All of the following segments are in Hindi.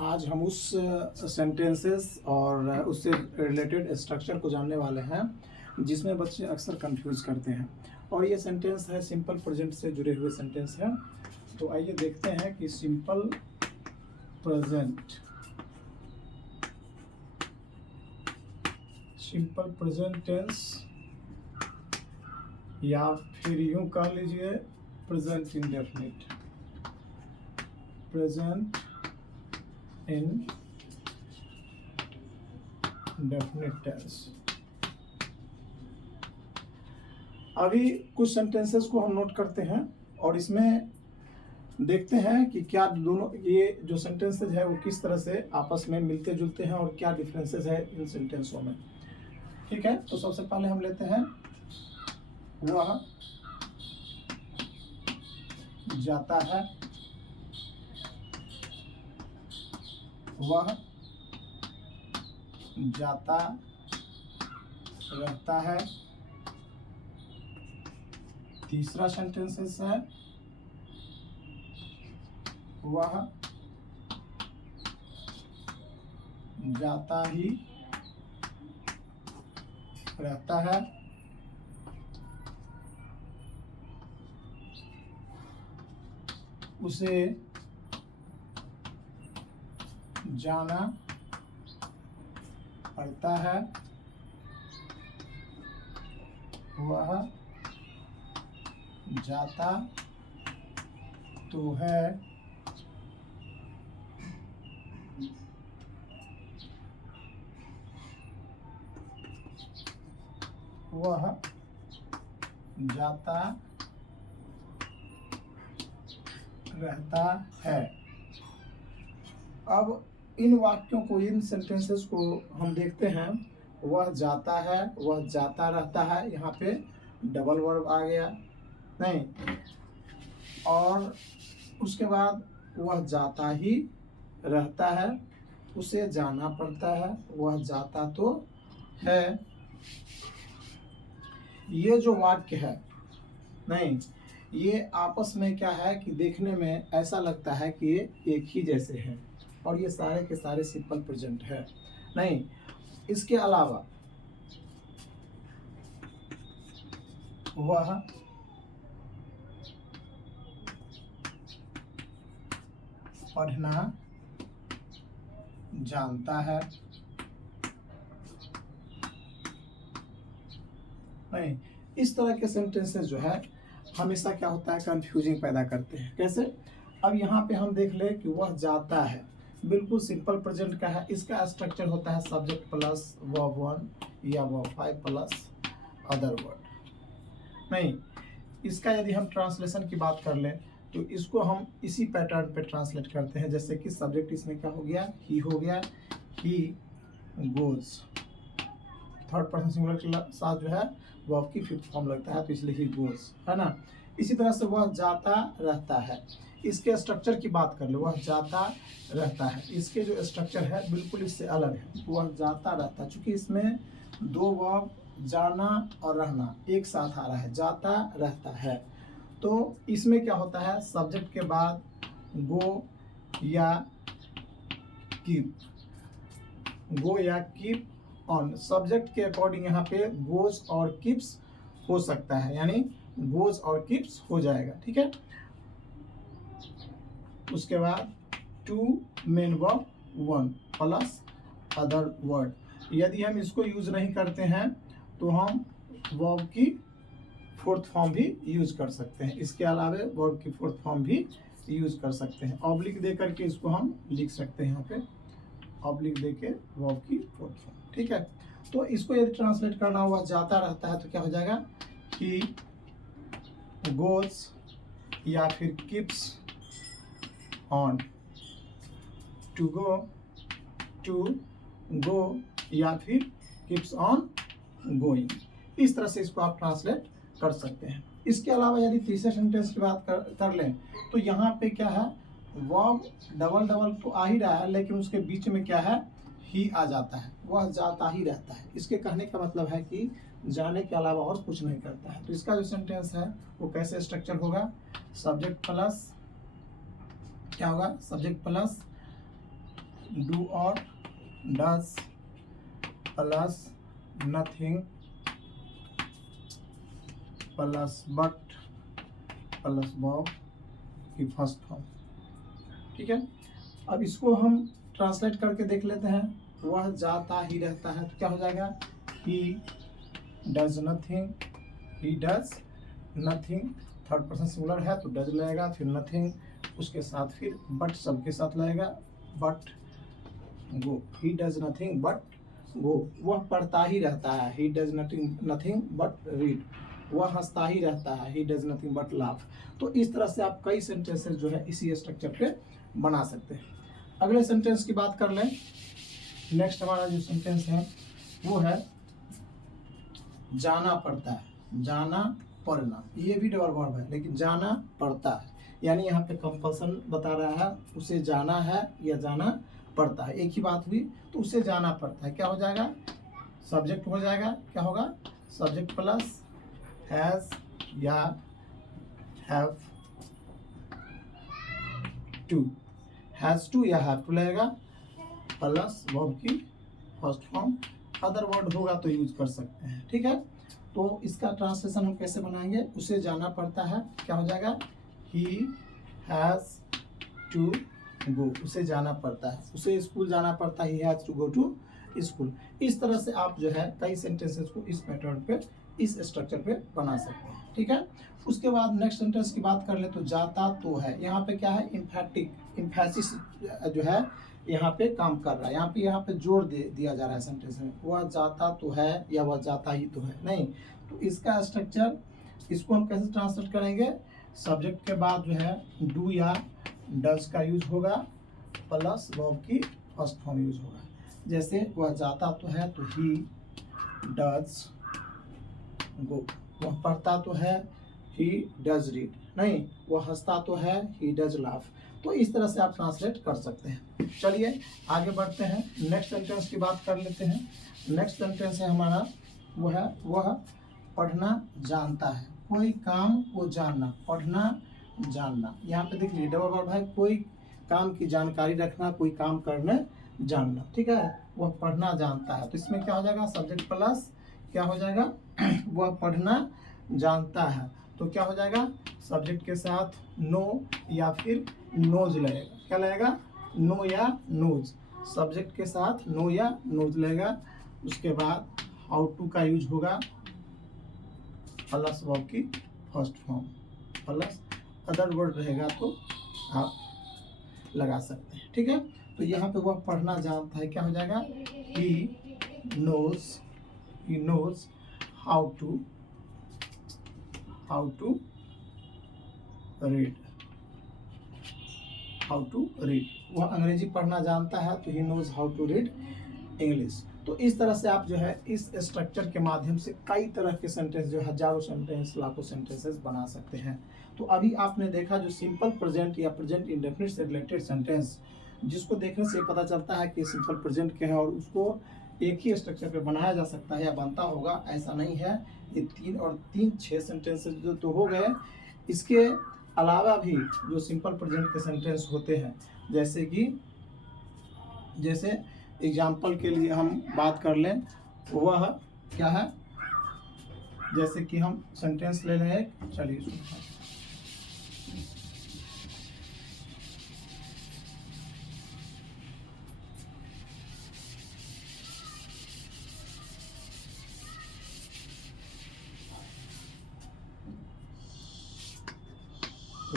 आज हम उस सेंटेंसेस और उससे रिलेटेड स्ट्रक्चर को जानने वाले हैं जिसमें बच्चे अक्सर कंफ्यूज करते हैं। और ये सेंटेंस है सिंपल प्रेजेंट से जुड़े हुए सेंटेंस हैं। तो आइए देखते हैं कि सिंपल प्रेजेंट टेंस या फिर यूं कह लीजिए present indefinite, present indefinite tense. अभी कुछ सेंटेंसेस को हम नोट करते हैं और इसमें देखते हैं कि क्या दोनों ये जो सेंटेंसेस है वो किस तरह से आपस में मिलते जुलते हैं और क्या डिफरेंसेस है इन सेंटेंसों में। ठीक है, तो सबसे पहले हम लेते हैं वह जाता है, वह जाता रहता है। तीसरा सेंटेंसेस है वह जाता ही रहता है। उसे जाना पड़ता है। वह जाता तो है, वह जाता रहता है। अब इन वाक्यों को, इन सेंटेंसेस को हम देखते हैं। वह जाता है, वह जाता रहता है, यहाँ पे डबल वर्ब आ गया नहीं, और उसके बाद वह जाता ही रहता है, उसे जाना पड़ता है, वह जाता तो है। ये जो वाक्य है नहीं, ये आपस में क्या है कि देखने में ऐसा लगता है कि ये एक ही जैसे हैं और ये सारे के सारे सिंपल प्रेजेंट है नहीं। इसके अलावा वह पढ़ना जानता है नहीं। इस तरह के सेंटेंसेस जो है हमेशा क्या होता है, कंफ्यूजिंग पैदा करते हैं। कैसे? अब यहाँ पे हम देख ले कि वह जाता है, बिल्कुल सिंपल प्रेजेंट का है। इसका स्ट्रक्चर होता है सब्जेक्ट प्लस वर्ब वन या verb five plus other word नहीं। इसका यदि हम ट्रांसलेशन की बात कर लें तो इसको हम इसी पैटर्न पे ट्रांसलेट करते हैं। जैसे कि सब्जेक्ट इसमें क्या हो गया, ही हो गया, he goes. Third person singular के साथ जो है वर्ब की फिफ्थ फॉर्म लगता है, तो इसलिए ही गोज है ना। इसी तरह से वह जाता रहता है, इसके स्ट्रक्चर की बात कर लो, वह जाता रहता है, इसके जो स्ट्रक्चर है बिल्कुल इससे अलग है। वह जाता रहता, चूंकि इसमें दो वर्ब जाना और रहना एक साथ आ रहा है, जाता रहता है, तो इसमें क्या होता है, सब्जेक्ट के बाद गो या कीप, गो या कीप ऑन। सब्जेक्ट के अकॉर्डिंग यहाँ पे गोज और कीप्स हो सकता है, यानी गोज और कीप्स हो जाएगा। ठीक है, उसके बाद to main verb one plus other word. यदि हम इसको यूज नहीं करते हैं तो हम वर्ब की फोर्थ फॉर्म भी यूज कर सकते हैं। इसके अलावा वर्ब की फोर्थ फॉर्म भी यूज कर सकते हैं। ऑब्लिक दे करके इसको हम लिख सकते हैं, यहाँ पे ऑब्लिक दे के वर्ब की फोर्थ फॉर्म। ठीक है, तो इसको यदि ट्रांसलेट करना हुआ जाता रहता है तो क्या हो जाएगा, ही गोज या फिर keeps on, to go, to go या फिर कीप्स ऑन गोइंग। इस तरह से इसको आप ट्रांसलेट कर सकते हैं। इसके अलावा यदि तीसरे सेंटेंस की बात कर लें तो यहाँ पे क्या है, वर्ब डबल डबल तो आ ही रहा है, लेकिन उसके बीच में क्या है, ही आ जाता है। वह जाता ही रहता है। इसके कहने का मतलब है कि जाने के अलावा और कुछ नहीं करता है। तो इसका जो सेंटेंस है वो कैसे स्ट्रक्चर होगा, सब्जेक्ट प्लस क्या होगा, सब्जेक्ट प्लस डू और does plus nothing plus but plus verb की फर्स्ट फॉर्म। ठीक है, अब इसको हम ट्रांसलेट करके देख लेते हैं। वह जाता ही रहता है तो क्या हो जाएगा, he does nothing, he does nothing, third person singular है तो डज लगेगा, फिर नथिंग, उसके साथ फिर बट सबके साथ लगेगा, but go, he does nothing but go, वह पढ़ता ही रहता है, he does nothing but read, वह हंसता ही रहता है, he does nothing but laugh. तो इस तरह से आप कई सेंटेंसेस जो है इसी स्ट्रक्चर पे बना सकते हैं। अगले सेंटेंस की बात कर लें। नेक्स्ट हमारा जो सेंटेंस है वो है जाना पड़ता है, जाना पढ़ना, ये भी डबल वर्ब है लेकिन जाना पड़ता है, यानी यहाँ पे कंपल्सन बता रहा है, उसे जाना है या जाना पड़ता है, एक ही बात हुई, तो उसे जाना पड़ता है। क्या हो जाएगा, सब्जेक्ट हो जाएगा, क्या होगा, सब्जेक्ट प्लस हैज या हैव टू, हैज टू या हैव टू लगेगा, प्लस वर्ब की फर्स्ट फॉर्म, अदर वर्ड होगा तो यूज कर सकते हैं। ठीक है, तो इसका ट्रांसलेशन हम कैसे बनाएंगे, उसे जाना पड़ता है, क्या हो जाएगा, ही हैज टू गो, उसे जाना पड़ता है, उसे स्कूल जाना पड़ता है, he has to go to school. इस तरह से आप जो है कई सेंटेंसेस को इस पैटर्न पे, इस स्ट्रक्चर पे बना सकते हैं। ठीक है, उसके बाद नेक्स्ट सेंटेंस की बात कर ले तो जाता तो है, यहाँ पे क्या है, इम्फेटिक, इम्फेसिस जो है यहाँ पे काम कर रहा है, यहाँ पे जोर दिया जा रहा है सेंटेंस में, वह जाता तो है या वह जाता ही तो है, नहीं, तो इसका स्ट्रक्चर, इसको हम कैसे ट्रांसलेट करेंगे, सब्जेक्ट के बाद जो है डू या डज का यूज होगा, प्लस वर्ब की फर्स्ट फॉर्म यूज होगा। जैसे वह जाता तो है तो ही डज गो, वह पढ़ता तो है, ही डज रीड, नहीं, वह हंसता तो है, ही डज लाफ। तो इस तरह से आप ट्रांसलेट कर सकते हैं। चलिए आगे बढ़ते हैं, नेक्स्ट सेंटेंस की बात कर लेते हैं। नेक्स्ट सेंटेंस है हमारा, वो है वह पढ़ना जानता है, कोई काम को जानना, पढ़ना जानना, यहाँ पे देख लीजिए डबल वर्ब है, कोई काम की जानकारी रखना, कोई काम करने जानना। ठीक है, वह पढ़ना जानता है, तो इसमें क्या हो जाएगा, सब्जेक्ट प्लस क्या हो जाएगा वह पढ़ना जानता है, तो क्या हो जाएगा, सब्जेक्ट के साथ नो या फिर नोज लगेगा, क्या लगेगा, नो या नोज, सब्जेक्ट के साथ नो या नोज लगेगा। उसके बाद हाउ टू का यूज होगा, प्लस वर्ब की first form, plus other word रहेगा तो आप लगा सकते हैं। ठीक है, तो यहाँ पे वह पढ़ना जानता है, क्या हो जाएगा, he knows how to read, वह अंग्रेजी पढ़ना जानता है तो he knows how to read English. तो इस तरह से आप जो है इस स्ट्रक्चर के माध्यम से कई तरह के सेंटेंस, जो हजारों सेंटेंस, लाखों सेंटेंसेस बना सकते हैं। तो अभी आपने देखा जो सिंपल प्रेजेंट या प्रेजेंट इंडेफिनिट से रिलेटेड सेंटेंस, जिसको देखने से पता चलता है कि सिंपल प्रेजेंट क्या है और उसको एक ही स्ट्रक्चर पे बनाया जा सकता है या बनता होगा, ऐसा नहीं है। ये 6 सेंटेंसेस जो तो हो गए, इसके अलावा भी जो सिंपल प्रेजेंट के सेंटेंस होते हैं, जैसे एग्जाम्पल के लिए हम बात कर लें, वह क्या है, जैसे कि हम सेंटेंस ले लें एक, चलिए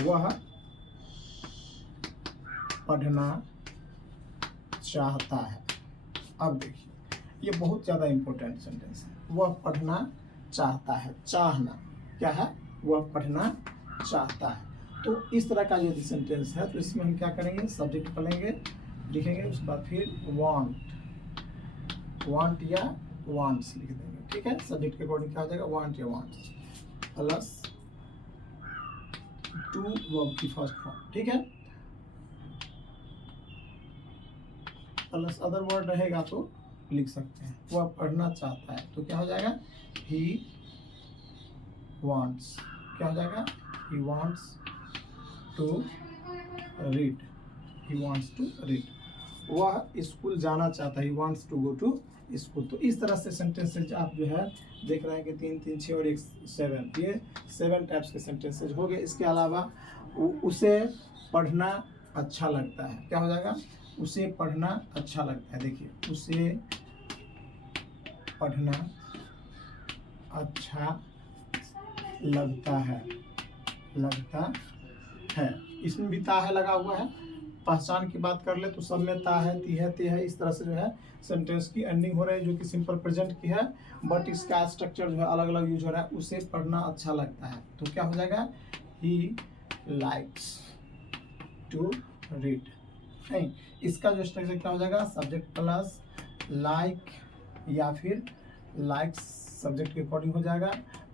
वह पढ़ना चाहता है। अब देखिए ये बहुत ज़्यादा इम्पोर्टेंट सेंटेंस है, वह पढ़ना चाहता है, चाहना क्या है, वह पढ़ना चाहता है। तो इस तरह का यदि सेंटेंस है तो इसमें हम क्या करेंगे, सब्जेक्ट पढ़ेंगे, लिखेंगे, उसके बाद फिर वांट या वांट्स लिख देंगे। ठीक है, सब्जेक्ट के अकॉर्डिंग क्या हो जाएगा, वांट या वांट्स, प्लस टू वर्ब की फर्स्ट फॉर्म। ठीक है, प्लस अदर वर्ड रहेगा तो लिख सकते हैं, वह पढ़ना चाहता है तो क्या हो जाएगा, ही वांट्स, क्या हो जाएगा, ही वांट्स टू रीड, वह स्कूल जाना चाहता है, wants to go to school. तो इस तरह से सेंटेंसेज आप जो है देख रहे हैं कि 3 3 6 और 1 7, ये 7 टाइप्स के सेंटेंसेज हो गए। इसके अलावा उसे पढ़ना अच्छा लगता है, क्या हो जाएगा, उसे पढ़ना अच्छा लगता है। देखिए, उसे पढ़ना अच्छा लगता है, इसमें भी ता है लगा हुआ है। पहचान की बात कर ले तो सब में ता है, ती है, ते है। इस तरह से जो है सेंटेंस की एंडिंग हो रही है, जो कि सिंपल प्रेजेंट की है, बट इसका स्ट्रक्चर जो है अलग अलग यूज हो रहा है। उसे पढ़ना अच्छा लगता है, तो क्या हो जाएगा, ही लाइक्स टू रीड। नहीं, इसका जो स्ट्रक्चर क्या हो जाएगा, सब्जेक्ट प्लस लाइक या फिर लाइक्स सब्जेक्ट के अकॉर्डिंग हो जाएगा,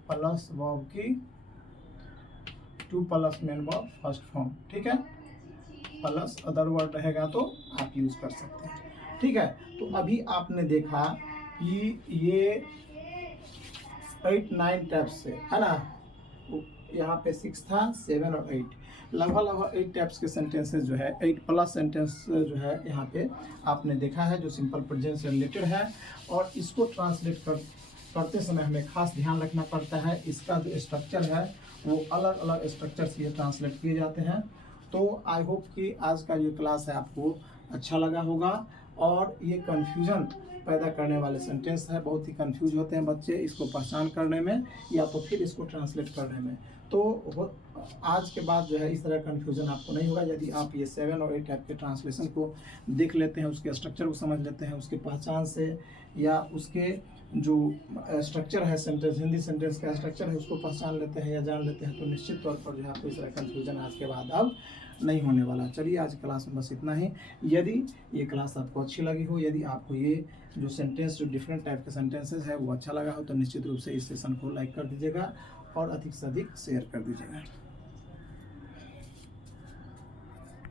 प्लस वर्ब की 2 plus main verb first form, ठीक है, प्लस अदर वर्ड रहेगा तो आप यूज कर सकते हैं, ठीक है। तो अभी आपने देखा कि ये 8 9 टाइप्स से है ना, यहाँ पे 6 था, 7 और 8, लगभग 8 टाइप्स के सेंटेंसेस जो है, 8 प्लस सेंटेंस जो है यहाँ पे आपने देखा है, जो सिंपल प्रेजेंट से रिलेटेड है। और इसको ट्रांसलेट करते समय हमें खास ध्यान रखना पड़ता है, इसका जो स्ट्रक्चर है वो अलग अलग स्ट्रक्चर से ये ट्रांसलेट किए जाते हैं। तो आई होप कि आज का ये क्लास है आपको अच्छा लगा होगा, और ये कन्फ्यूजन पैदा करने वाले सेंटेंस है, बहुत ही कंफ्यूज होते हैं बच्चे इसको पहचान करने में या तो फिर इसको ट्रांसलेट करने में। तो आज के बाद जो है इस तरह कन्फ्यूजन आपको नहीं होगा, यदि आप ये 7 और 8 टाइप के ट्रांसलेशन को देख लेते हैं, उसके स्ट्रक्चर को समझ लेते हैं, उसके पहचान से या उसके जो स्ट्रक्चर है सेंटेंस, हिंदी सेंटेंस का स्ट्रक्चर है, उसको पहचान लेते हैं या जान लेते हैं, तो निश्चित तौर पर जो है आपको इस तरह कन्फ्यूजन आज के बाद अब नहीं होने वाला। चलिए, आज क्लास में बस इतना ही। यदि ये क्लास आपको अच्छी लगी हो, यदि आपको ये जो सेंटेंस, जो डिफरेंट टाइप के सेंटेंसेस है वो अच्छा लगा हो, तो निश्चित रूप से इस सेशन को लाइक कर दीजिएगा और अधिक से अधिक शेयर कर दीजिएगा।